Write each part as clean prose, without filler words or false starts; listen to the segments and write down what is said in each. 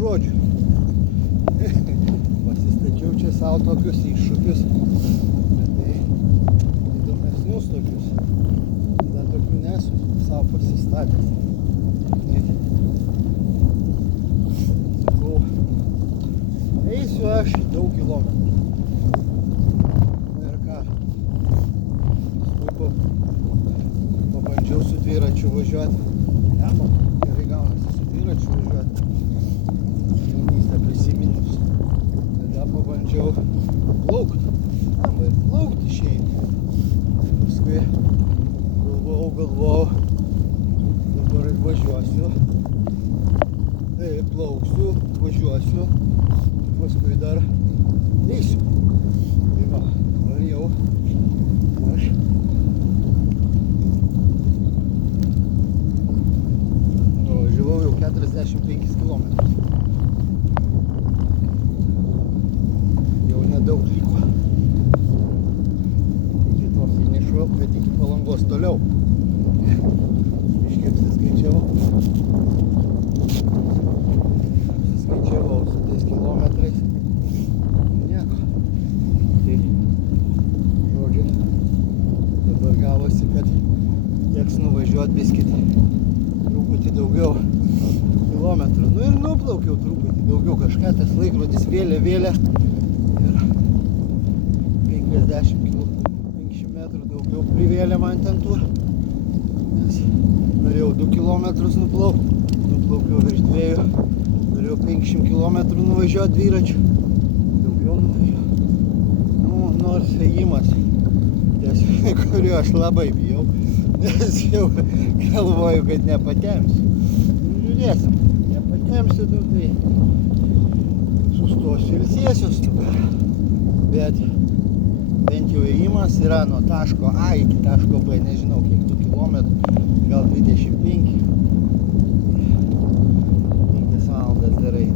žodžiu. Pasistačiau čia savo tokius iššūkius, bet tai įdomesnius tokius. Dar tokių nesu savo pasistatęs. Sakau, eisiu aš daug kilometrų. Ir ką? Pabandžiau su dviračiu važiuoti. Lemba, gerai gaunasi su dviračiu važiuoti. Jaunystę prisiminus. Tada pabandžiau plaukti. Lemba, ir plaukti išeina. Paskui galvojau, dabar ir važiuosiu. Plauksiu, važiuosiu. Paskui dar eisiu. Tai va, dabar jau aš nuvažiavau jau 45 km. Jau nedaug liko. Iki to finišo, bet iki Palangos toliau. Iškiek apsiskaičiavau su tais kilometrais. Nieko. Tai, žodžiu, dabar gavosi, kad teks nuvažiuoti biskit truputį daugiau kilometrų. Nu ir nuplaukiau truputį daugiau kažką, tas laikrodis vėlė ir 50 metrų daugiau privėlė man ten tų. Nes norėjau 2 kilometrus nuplaukiau virš 2. Norėjau 500 km nuvažiuoti dviračiu. Daugiau nuvažiuoti. Nu, nors ėjimas, kurio aš labai bijau, nes jau galvoju, kad nepatempsiu. Žiūrėsim, nepatempsiu, tai sustosiu ir sėsiu. Bet bent jau ėjimas yra nuo taško A iki taško B, nežinau kiek tų kilometrų, gal 25. Darai.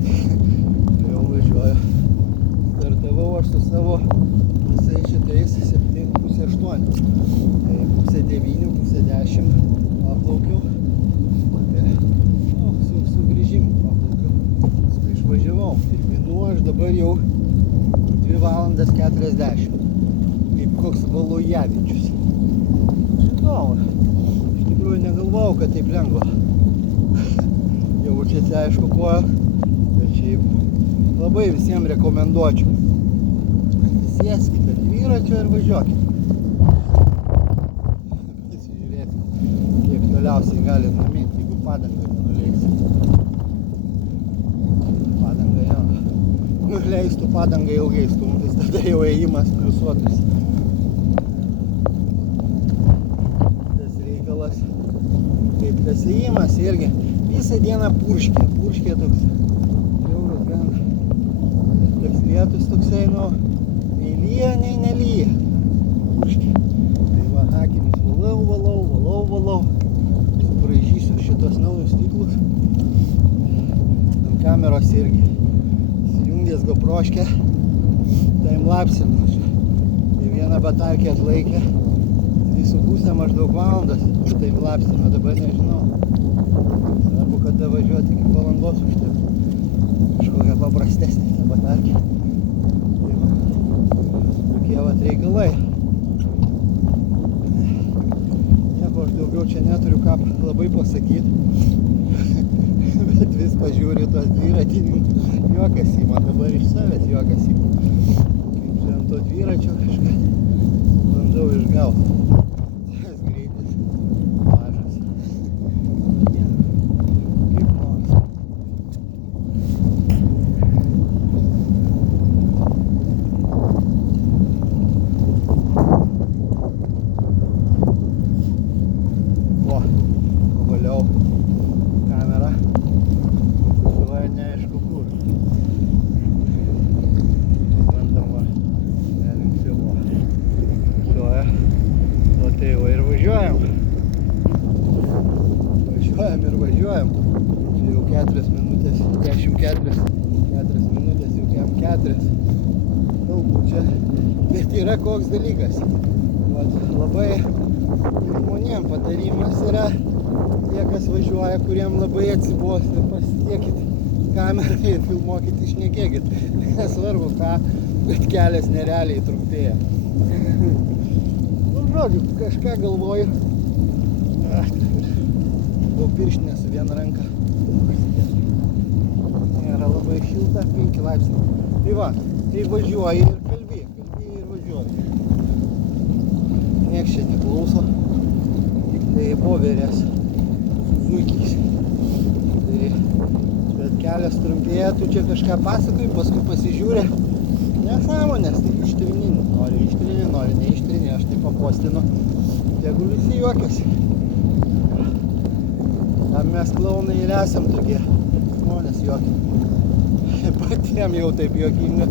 Jau važiuoju. Startavau aš su savo visai šitais 7:30, 8. Tai 8:30, 8:10 paplaukiau. Su grįžimu paplaukiau. Paskui išvažiavau. Ir minu aš dabar jau 2:40. Kaip koks Valujavičius. Žinau. Iš tikrųjų negalvojau, kad taip lengva. Jaučiasi aišku kuo, bet šiaip labai visiems rekomenduočiau. Sėskite dviračio ir važiuokite. Pasižiūrėkite, kiek toliausiai galit numinti, jeigu padangą nenuleisit. Padangą jau. Nuleistų padangą ilgai stumtis, tada jau ėjimas pliusuotus. Tas reikalas, kaip tas ėjimas irgi. Visą dieną purškė toks žiaurus gan. Toks lietus toksai, nu, nei lyja, nei nelyja. Purškė. Tai va, akinius valau. Subraižysiu šitos naujus stiklus. Ant kameros irgi. Įsijungęs GoProškę. Timelapsinu. Tai vieną batarkę atlaikė. 2,5 maždaug valandas. Timelapsinu, dabar nežinau. Svarbu, kada važiuoti iki Palangos užteks. Kažkokia paprastesnė ta batarkė. Tai va, tokie vat reikalai. Nieko aš daugiau čia neturiu ką labai pasakyti. Bet vis pažiūriu tos dviratininkus. Juokas ima, dabar iš savęs juokas ima. Kaip čia ant to dviračio kažką bandau išgauti. Kamera fokusuoja neaišku kur. Bandom va, nelinksimo. Fokusuoja. O tai va ir važiuojam. Važiuojam. Čia jau 4 minutės, 14 minutės, jau kem 4. Kalbu čia. Bet yra koks dalykas. Vat, labai žmonėm patarimas yra tie, kas važiuoja, kuriem labai atsibosta, pasiekit kamerą ir filmuokit, išnekėkit. Nesvarbu ką, bet kelias nerealiai trumpėja. Nu, žodžiu, kažką galvoju. Daug pirštinė su viena ranka. Nėra labai šilta, 5 laipsniai. Tai va, tai važiuoji ir kalbi ir važiuoji. Nieks čia neklauso, tik tai voverės su zuikiais. Tai, bet kelias trumpėja, tu čia kažką pasakai, paskui pasižiūrė. Nesąmonės, tai ištrini, nori neištrini, aš tai papostinu. Tegu visi juokiasi. Tam mes klaunai ir esam tokie žmonės juokia. Patiem jau taip juokinga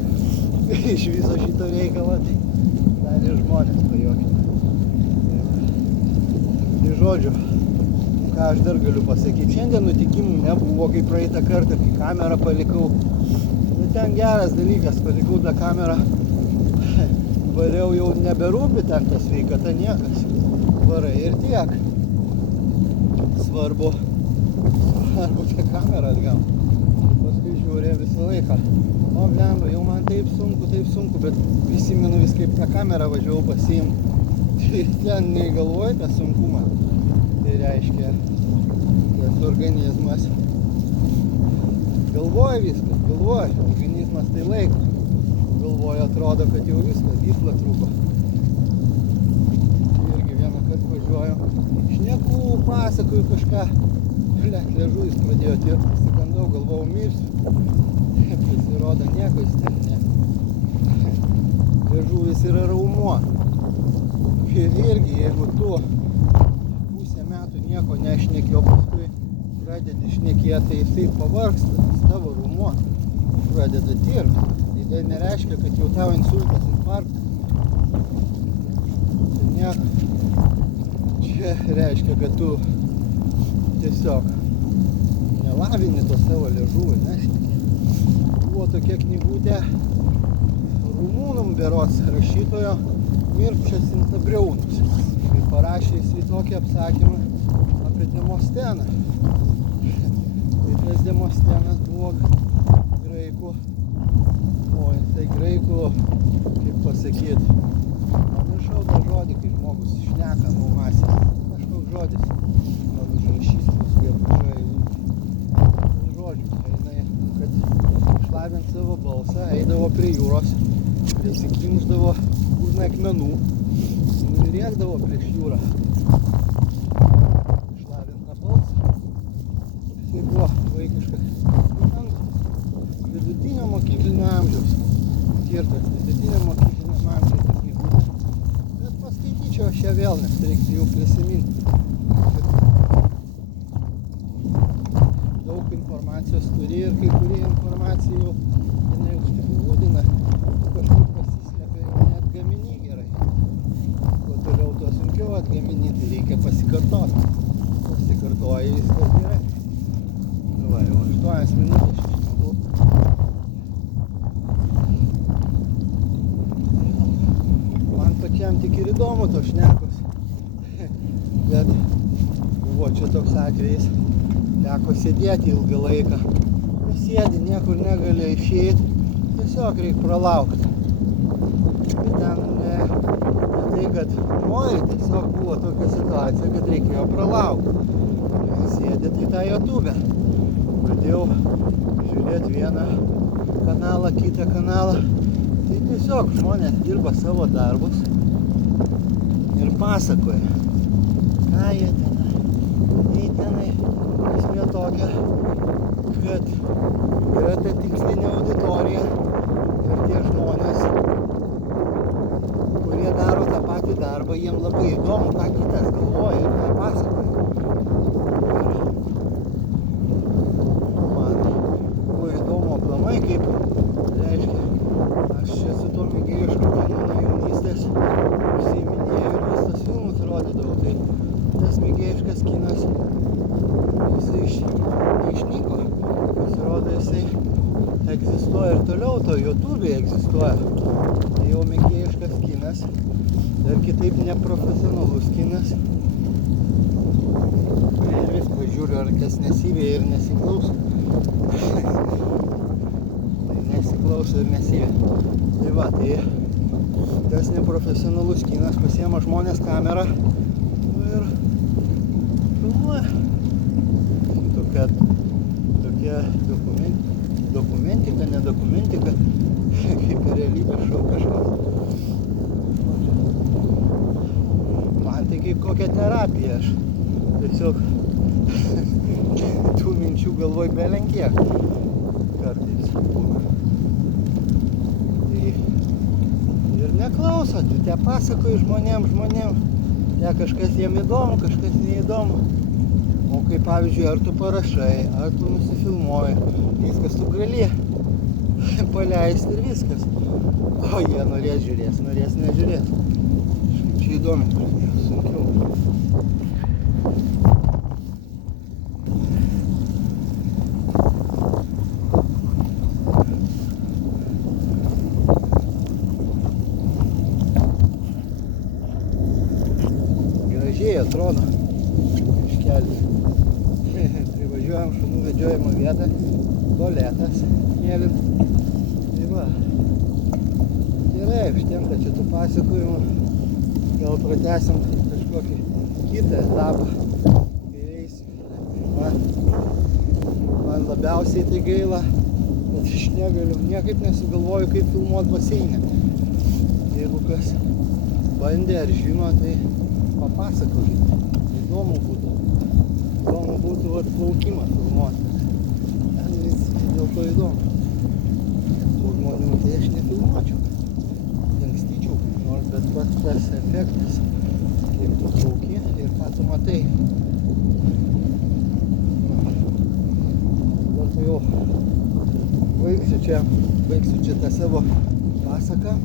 iš viso šito reikalo, tai dar ir žmonės pajuokina. Tai žodžiu, ką aš dar galiu pasakyti. Šiandien nutikimų nebuvo, kaip praeitą kartą, kai kamerą palikau. Nu, ten geras dalykas, palikau tą kamerą. Variau jau neberūpi ten ta sveikata niekas. Varai ir tiek. Svarbu tą kamerą atgal. Paskui žiūrė visą laiką. O blemba, jau man taip sunku, bet prisimenu vis kaip tą kamerą važiavau pasiimt. Tai ten neįgalvoju tą sunkumą. Tai reiškia, tas organizmas galvoja viskas, organizmas tai laiko. Galvoja, atrodo, kad jau viskas, gysla trūko. Irgi vieną kartą važiuoju, šneku, pasakoju kažką. Liežuvis pradėjo tirti, įsikandau, galvojau, mirsiu. Pasirodo, nieko jis ten ne. Liežuvis yra raumuo. Ir irgi, jeigu tu pusę metų nieko nešneki, o paskui pradedi šnekėti, tai jisai pavargsta, tavo raumuo pradeda tirti. Tai nereiškia, kad jau tavo insultas, infarktas. Tai nieko. Čia reiškia, kad tu tiesiog nelavini to savo liežuvį, nešneki. Buvo tokia knygutė rumunum berods rašytojo Mirčas Intabriaunus. Tai parašė jis tokį apsakymą apie Demosteną. Tai tas Demostenas buvo graikų, kaip pasakyti, pamiršau tą žodį, kai žmogus šneka numasė. Kažkoks žodis, gal užrašys, paskui apačioje įjungti. Žodžiu, tai kad šlavint savo balsą, eidavo prie jūros, prisikimšdavo burną akmenų ir rėkdavo prieš jūrą. Šlavint tą balsą. Jisai buvo vaikiškas. Vidutinio mokyklinio amžiaus. Skirtas vidutinio mokyklinio amžiaus tas knygutė. Bet paskaityčiau aš ją vėl, nes reiktų jau prisiminti. Daug informacijos turi ir kai kurie informacija jau jinai užsiglūdina. Kažkur pasislepia jau net gaminy gerai. Kuo toliau, tuo sunkiau atgaminyti, reikia pasikartoti. Pasikartoja viskas gerai. Va, jau 8 minutės. Pačiam tik ir įdomu tos šnekos, bet buvo čia toks atvejis, teko sėdėti ilgą laiką, sėdi, niekur negali išeiti, tiesiog reikia pralaukti. Bet ten ne tai, kad nori, tiesiog buvo tokia situacija, kad reikėjo pralaukti. Sėdi tai tą YouTube, pradėjau žiūrėti vieną kanalą, kitą kanalą. Tai tiesiog žmonės dirba savo darbus ir pasakoja, ką jie tenai. Esmė tokia, kad yra ta tikslinė auditorija ir tie žmonės, kurie daro tą patį darbą, jiem labai įdomu, ką kitas galvoja ir ką pasakoja. Man buvo įdomu aplamai, kaip reiškia, aš esu to mėgėjišku kinu nuo jaunystės, užsiiminėjau ir vis tas filmus rodydavau. Tai tas mėgėjiškas kinas, jisai išnyko. Pasirodo, jisai egzistuoja ir toliau, to YouTube'e egzistuoja. Tai jau mėgėjiškas kinas, dar kitaip neprofesionalus kinas. Ir vis pažiūriu, ar kas nesivėja ir nesiklauso. Tai nesiklauso ir nesiveja. Tai va, tai tas neprofesionalus kinas pasiema žmonės kamerą ir filmuoja. Tokia dokumentika, nedokumentika, kaip ir realybės šou kažkas. Man tai kaip kokia terapija, aš tiesiog tų minčių galvoj belenkiek kartais būna. Tai ir neklauso, tu te pasakoji žmonėm, te kažkas jiem įdomu, kažkas neįdomu. O kaip pavyzdžiui, ar tu parašai, ar tu nusifilmuoji, viskas tu gali paleisti ir viskas. O jie norės žiūrės, norės nežiūrės. Kažkaip čia įdomi, sunkiau. Gražiai atrodo iš kelių. Privažiuojam šunų vedžiojimo vietą, tualetas mėlyn. Tai va, gerai, užtenka čia tų pasakojimų. Gal pratęsim kažkokį kitą etapą, kai eisim. Man labiausiai tai gaila, kad aš negaliu, niekaip nesugalvoju, kaip filmuoti baseinę. Jeigu kas bandė ar žino, tai papasakokit. Įdomu būtų. Įdomu būtų plaukimą filmuoti. Dėl to įdomu. Tų žmonių tai aš nefilmuočiau. Dangstyčiau kaip nors, bet pats tas efektas, kaip tu plauki ir ką tu matai. Dabar tu jau baigsiu čia tą savo pasaką.